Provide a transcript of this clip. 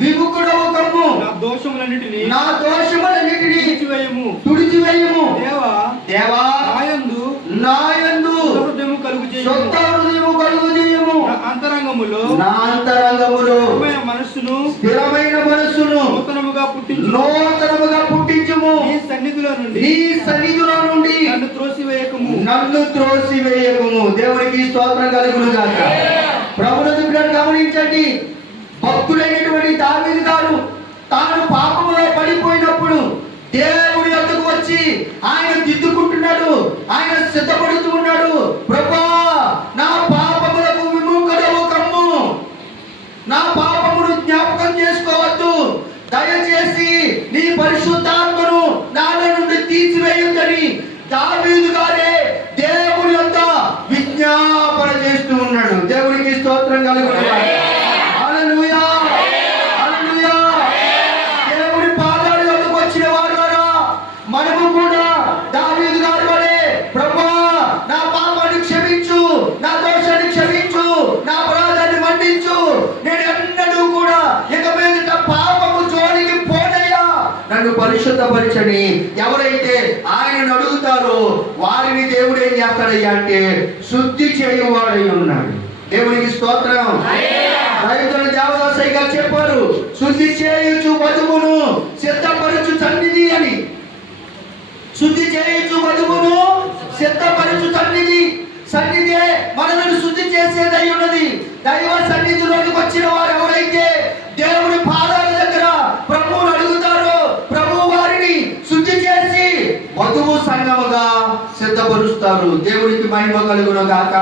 విముఖుడవు కమ్ము. నా దోషములన్నిటిని తుడిచివేయము. దేవా దేవా నాయందు హృదయము కలుగు శుద్ధ హృదయము కలుగు చేయము. నా అంతరంగములో స్థిరమైన మనస్సును నూతనముగా పుట్టించుము. నీ సన్నిధిలో నుండి నన్ను త్రోసివేయకము. దేవునికి స్తోత్రం కలుగును గాక. ప్రభువును గమనించండి. భక్తుడైనటువంటి దావీదు గారు తాను పాపములో పడిపోయినప్పుడు దేవుడి వద్దకు వచ్చి ఆయన దిద్దుకుంటున్నాడు, ఆయన సిద్ధపడుతూ ఉన్నాడు. ప్రభువా, నా పాపములకు విముఖుడవు కమ్ము, నా పాపమును జ్ఞాపకం చేసుకోవద్దు, దయచేసి నీ పరిశుద్ధాత్మను నాలో నుండి తీసివేయొద్దని దావీదు గారే దేవుడి వద్ద విజ్ఞాపన చేస్తూ ఉన్నాడు. దేవునికి స్తోత్రం కలుగును. దేవుడి పాదాల వద్దకు వచ్చిన వారులారా, మనము కూడా దావీదు గారి వలె ప్రభువా, నా పాపాన్ని క్షమించు, నా దోషాన్ని క్షమించు, నా అపరాధాన్ని మన్నించు, నేను ఎన్నడూ కూడా ఇక మీదట పాపము జోలికి పోనయ్యా, నన్ను పరిశుద్ధపరచని ఎవరైతే ఆయనను అడుగుతారో వారిని దేవుడు ఏం చేస్తాడయ్యా అంటే శుద్ధి చేయువాడై ఉన్నాడు. దేవునికి స్తోత్రం. రైతులు దేవదాసయ్య గారు చెప్పారు, శుద్ధి చేయుచు వధువును సిద్ధపరచు సన్నిధి అని. శుద్ధి చేయుచు వధువును సిద్ధపరచు సన్నిధే మనలను శుద్ధి చేసేదై ఉన్నది. దైవ సన్నిధిలోకి వచ్చిన వారు ఎవరైతే దేవుని పాదాల దగ్గర ప్రభువును అడుగుతారో ప్రభువు వారిని శుద్ధి చేసి వధువు సంగముగా సిద్ధపరుస్తారు. దేవునికి మహిమ కలుగును గాక.